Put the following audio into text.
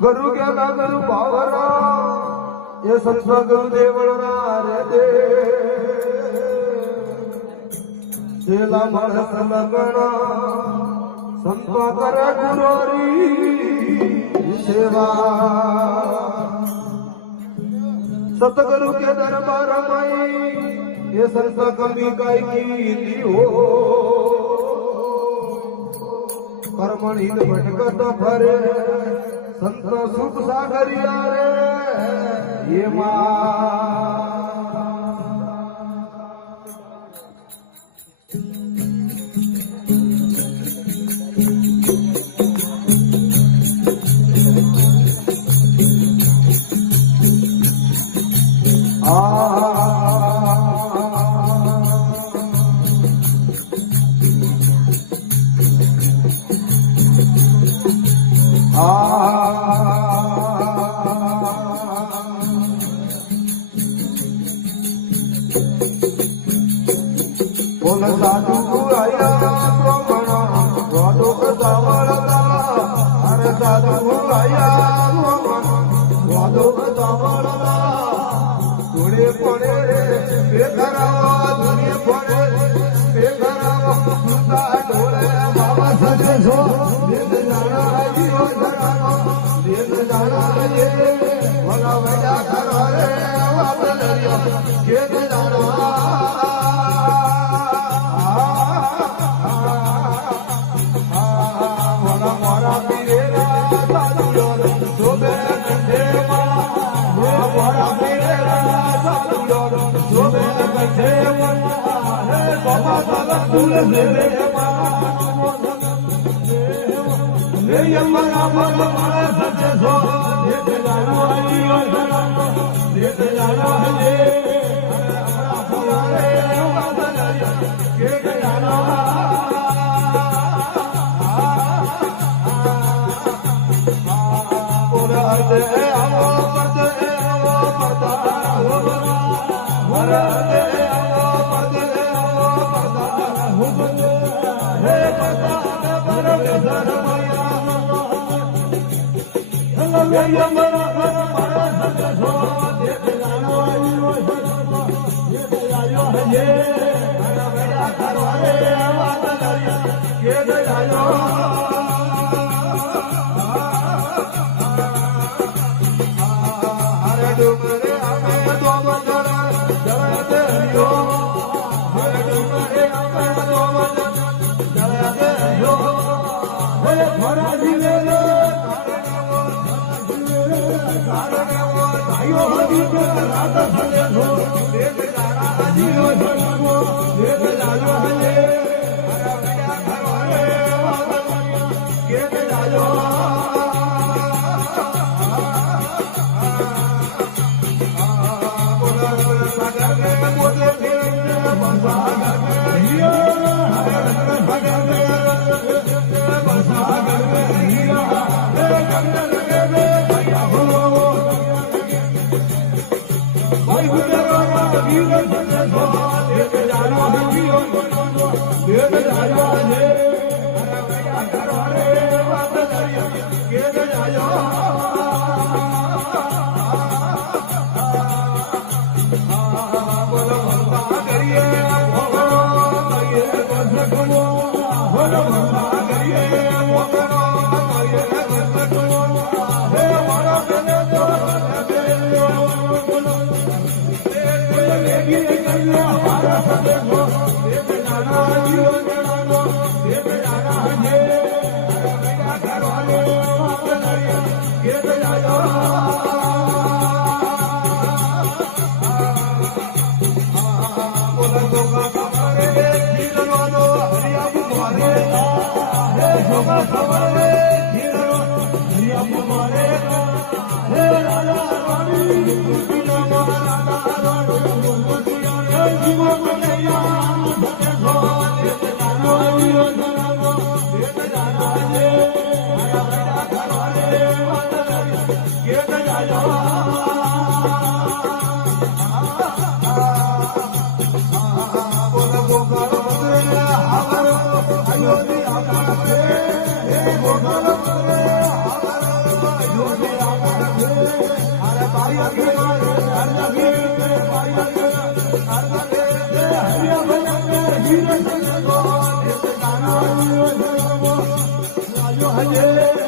गुरु के ना गुरु बावरा ये संस्था गुरु देवरा रे दे सेला मानस लगना संतो करे गुरुरी सेवा सतगुरु के दरबार में ये संस्था कभी काई की हो कर्मणि भटकत फरे संत सुख सागरिया रे ये मां बोल साधु आया ब्रह्मणा वादो कदावळदा अरे साधु आया वादो कदावळदा थोडे पडे बेधरावा दुनिये पडे बेधरावा सुता डोळे बाबा सजे जो देद जाना जीव धरानो देद जाना ये भला वजा करे वादलिया देद जाना Yeah. હજે